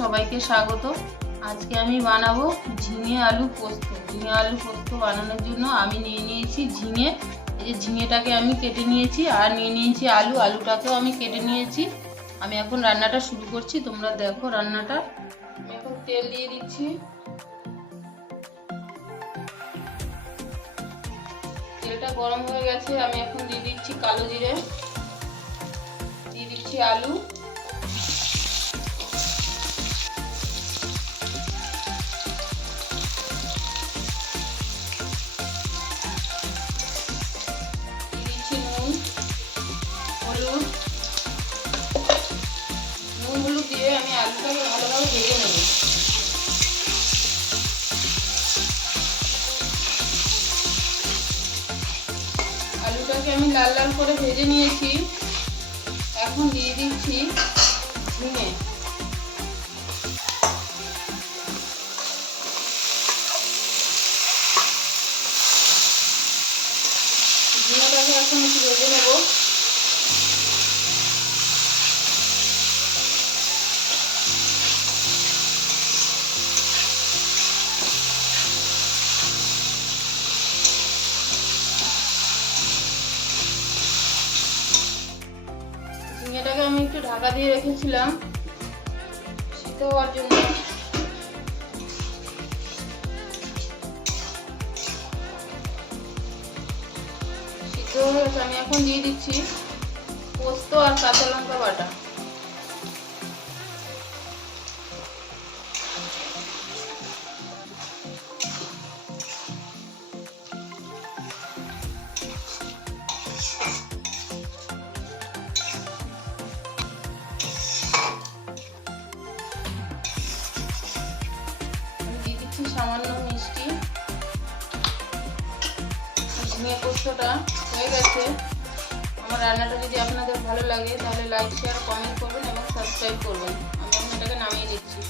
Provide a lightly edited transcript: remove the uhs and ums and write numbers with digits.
সবাইকে স্বাগত। আজকে আমি বানাবো ঝিঙে আলু পোস্ত। ঝিঙে আলু পোস্ত বানানোর জন্য আমি নিয়ে নিয়েছি ঝিঙে। এই যে ঝিঙেটাকে আমি কেটে নিয়েছি, আর নিয়ে নিয়েছি আলু। আলুটাকেও আমি কেটে নিয়েছি। আমি এখন রান্নাটা শুরু করছি, তোমরা দেখো রান্নাটা। আমি এখন তেল দিয়ে দিচ্ছি। তেলটা গরম হয়ে গেছে, আমি এখন দিয়ে দিচ্ছি কালো জিরে, দিয়ে দিচ্ছি আলু, নুন হলুদ দিয়ে আমি আলুটাকে ভালোভাবে ভেজে নেব। আলুটাকে আমি লাল লাল করে ভেজে নিয়েছি। এখন দিয়ে দিচ্ছি ঝিঙে। ঝিঙেটাকে এখন একটু ভেজে নেব। ঝিঙেটাকে আমি একটু ঢাকা দিয়ে রেখেছিলাম সিদ্ধ হওয়ার জন্য। সিদ্ধ হয়ে গেছে, আমি এখন দিয়ে দিচ্ছি পোস্ত আর কাঁচা লঙ্কা বাটা। সামান্য মিষ্টি। ঝিঙে পোস্তটা হয়ে গেছে। আমার রান্নাটা যদি আপনাদের ভালো লাগে তাহলে লাইক, শেয়ার, কমেন্ট করবেন এবং সাবস্ক্রাইব করবেন। আমি এখন এটাকে নামিয়ে নিচ্ছি।